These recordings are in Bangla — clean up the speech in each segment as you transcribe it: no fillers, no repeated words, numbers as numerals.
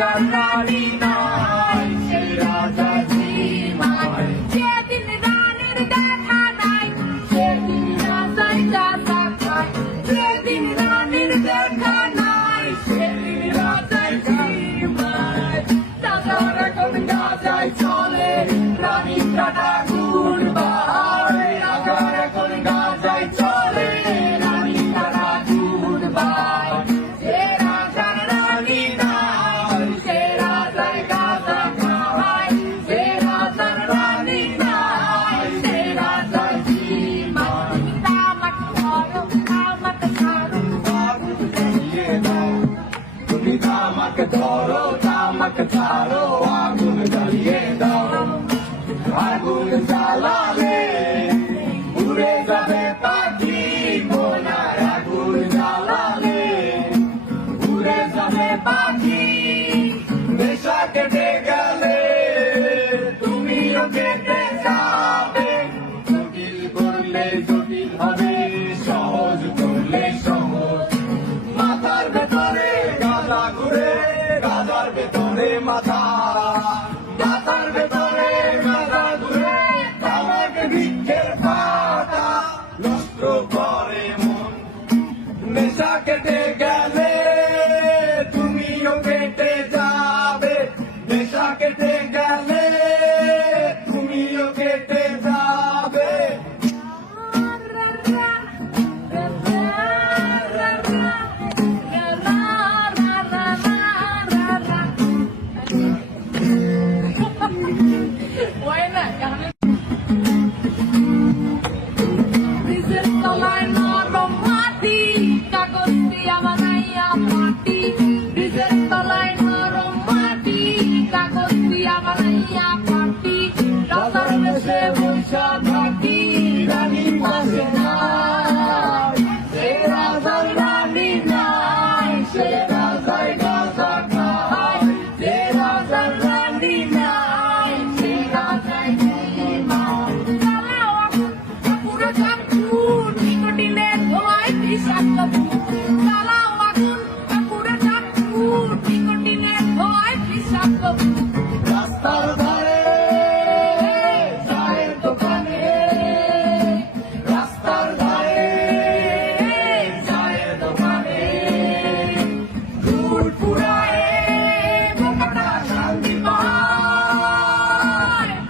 রাজার রানী নাই, সে রাজা ঝিমায়। যেদিন রানীর দেখা নাই, সেদিন রাজায় গাঁজা খায়। যেদিন রানীর দেখা নাই, সেদিন রাজায় ঝিমায়। রাজার এখন গাঁজায় চলে, রানী কাটা গুণ বাহায়। রাজার এখন গাঁজায় চলে, রানী কাটা গুণ বাহায়। সে রাজার রানী নাই, সে রাজায় গাঁজা খায়। সে রাজার রানী নাই, সে রাজায় ঝিমায়। তামাক ধরো, তামাক ছাড়ো, আগুন জ্বালিয়ে দাও। তুমি তামাক ধরো, তামাক ছাড়ো, আগুন জ্বালিয়ে দাও। আগুন জ্বালালে উড়ে যাবে পাখি মোনার। আগুন জ্বালালে উড়ে যাবে পাখি। নেশা কেটে গেলে তুমিও কেটে যাবে। জটিল করলে জটিল হবে, সহজ করলে সহজ। মাথার ভেতরে গাঁজা ঘুরে, গাঁজার ভেতরে মাথা। মাথার ভেতরে গাঁজা ঘুরে, তামাক বৃক্ষের পাতা। নষ্ট করে মন, নেশা কেটে গেলে তুমিও কেটে যাবে। নেশা কেটে গেলে তুমিও কেটে যাবে। Buena, dices tolay নরম মাটি, কাগজ দিয়া বানাইয়া পাটি। dices তলায় নরম মাটি, কাগজ দিয়া বানাইয়া পাটি। রাজার বেশে বৈশা থাকি, রানী পাশে নাই। সে রাজার রানী নাই, সে রাজায় গাঁজা খায়। সে রাজার রানী নাই, সে রাজায় ঝিমায়। জ্বালাও আগুন, পুরো ঝাঁকুর, নিকোটিনের ধোঁয়ায় বিষাক্ত ভূত। জ্বালাও আগুন, পুরো ঝাঁকুর, নিকোটিনের ধোঁয়ায় বিষাক্ত ভূত। রাস্তার ধারে চায়ের দোকানে, রাস্তার ধারে চায়ের দোকানে। ফুট ফুরায় বোকাটা শান্তি পায়।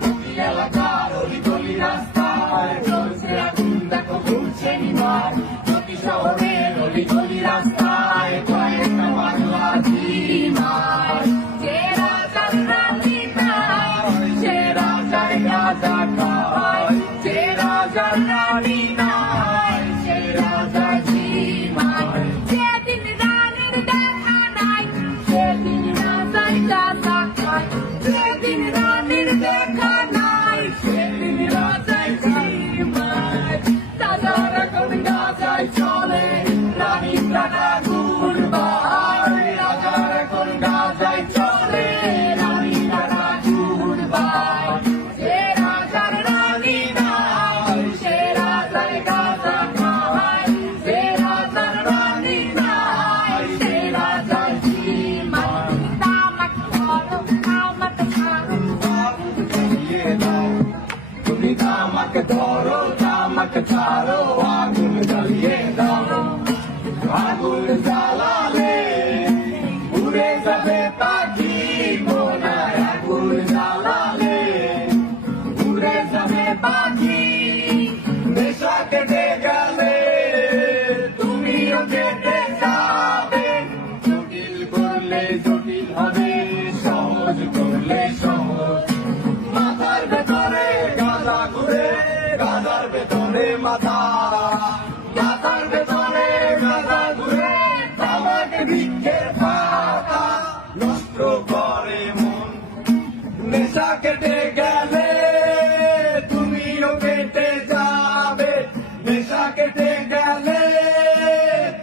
প্রতি এলাকার অলি গলি রাস্তায় চলছে আগুন, দেখো ঘুরছে নিমায়। প্রতি শহরের অলি গলি রাস্তায় কয়েকটা বাংলা ঝিমায়। যে রাজার রানী নাই, সে রাজার গাঁজা খায়। যে রাজার রানী নাই, সে রাজা ঝিমায়। যেদিন রানীর দেখা নাই, সেদিন রাজায় গাঁজা খায়। যেদিন রানীর দেখা নাই, সেদিন রাজায় ঝিমায়। রাজার এখন গাঁজায় চলে, রানী কাটা গুণ বাহায়। রাজার এখন গাঁজায় চলে, রানী কাটা গুণ বাহায়। সে রাজার রানী নাই, সে রাজায় গাঁজা খায়। সে রাজার রানী নাই, সে রাজায় ঝিমায়। তামাক ধরো, তামাক ছাড়ো, আগুন জ্বালিয়ে দাও। তুমি তামাক ধরো, তামাক ছাড়ো, আগুন জ্বালিয়ে দাও। আগুন জ্বালালে উড়ে যাবে পাখি মোনায়। আগুন জ্বালালে উড়ে যাবে পাখি। নেশা কেটে গেলে তুমিও কেটে যাবে। জটিল করলে জটিল হবে, সহজ করলে সহজ। মাথার ভেতরে গাঁজা ঘুরে, গাঁজার ভেতরে মাথা। মাথার ভেতরে গাঁজা ঘুরে, তামাক বৃক্ষের পাতা। নষ্ট করে মন, নেশা কেটে গেলে তুমিও কেটে যাবে। নেশা কেটে গেলে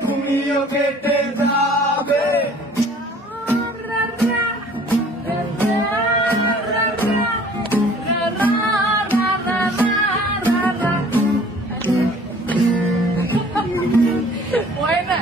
তুমিও কেটে যাবে। Buena,